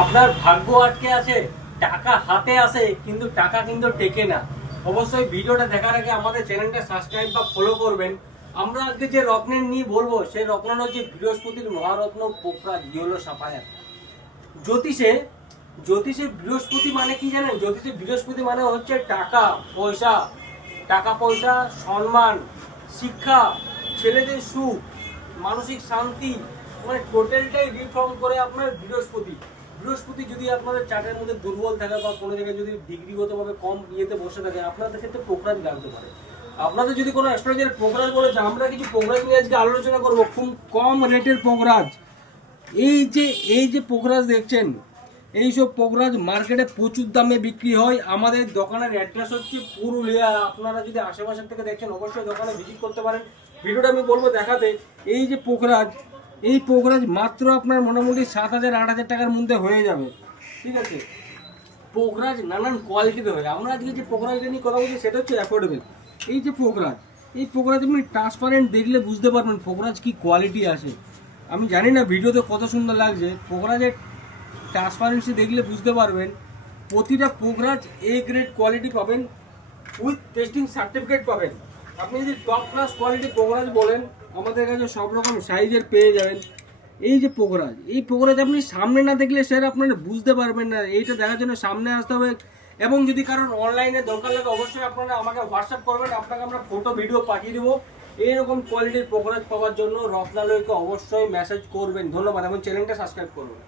আপনার ভাগ্য আটকে আছে, টাকা হাতে আসে কিন্তু টাকা কিন্তু টেকে না। অবশ্যই ভিডিওটা দেখার আগে আমাদের চ্যানেলটা সাবস্ক্রাইব বা ফলো করবেন। আমরা আজকে যে রত্নের নিয়ে বলবো সেই রত্ন হচ্ছে বৃহস্পতির মহারত্ন পোকরাজ ইয়েলো সাফায়ার। জ্যোতিষে জ্যোতিষে বৃহস্পতি মানে কি জানেন? জ্যোতিষে বৃহস্পতি মানে হচ্ছে টাকা পয়সা, টাকা পয়সা, সম্মান, শিক্ষা, ছেলেদের সুখ, মানসিক শান্তি, মানে টোটালটাই রিফর্ম করে আপনার বৃহস্পতি। বৃহস্পতি যদি আপনাদের চার্টের মধ্যে দুর্বল থাকে বা কোনো জায়গায় যদি ডিগ্রিগতভাবে কম ইয়েতে বসে থাকে, আপনাদের ক্ষেত্রে পোকরাজ লাগতে পারে। আপনাদের যদি কোনো অ্যাস্ট্রোলজার পোকরাজ বলেছে, আমরা কিছু পোকরাজ নিয়ে আজকে আলোচনা করবো, খুব কম রেটের পোকরাজ। এই যে পোকরাজ দেখছেন, এইসব পোকরাজ মার্কেটে প্রচুর দামে বিক্রি হয়। আমাদের দোকানের অ্যাড্রেস হচ্ছে পুরুলিয়া। আপনারা যদি আশেপাশের থেকে দেখছেন অবশ্যই দোকানে ভিজিট করতে পারেন। ভিডিওটা আমি বলবো দেখাতে। এই যে পোকরাজ, এই পোকরাজ মাত্র আপনার মোটামুটি 7,000-8,000 টাকার মধ্যে হয়ে যাবে, ঠিক আছে? পোকরাজ নানান কোয়ালিটিতে হয়। আমরা আজকে যে পোকরাজটা নিয়ে কথা বলছি সেটা হচ্ছে অ্যাফোর্ডেবল। এই যে পোকরাজ, এই পোকরাজ আপনি ট্রান্সপারেন্ট দেখলে বুঝতে পারবেন পোকরাজ কি কোয়ালিটি আসে। আমি জানি না ভিডিওতে কত সুন্দর লাগছে, পোকরাজের ট্রান্সপারেন্সি দেখলে বুঝতে পারবেন। প্রতিটা পোকরাজ এ গ্রেড কোয়ালিটি পাবেন, উইথ টেস্টিং সার্টিফিকেট পাবেন। আপনি যদি টপ ক্লাস কোয়ালিটি পোকরাজ বলেন, আমাদের কাছে সব রকম সাইজের পেয়ে যাবেন। এই যে পোকরাজ, এই পোকরাজ আপনি সামনে না দেখলে স্যার আপনারা বুঝতে পারবেন না। এইটা দেখার জন্য সামনে আসতে হবে। এবং যদি কারোর অনলাইনে দরকার লাগে অবশ্যই আপনারা আমাকে হোয়াটসঅ্যাপ করবেন, আপনাকে আমরা ফটো ভিডিও পাঠিয়ে দেবো। এইরকম কোয়ালিটির পোকরাজ পাওয়ার জন্য রত্নালয়কে অবশ্যই মেসেজ করবেন। ধন্যবাদ এবং চ্যানেলটা সাবস্ক্রাইব করবেন।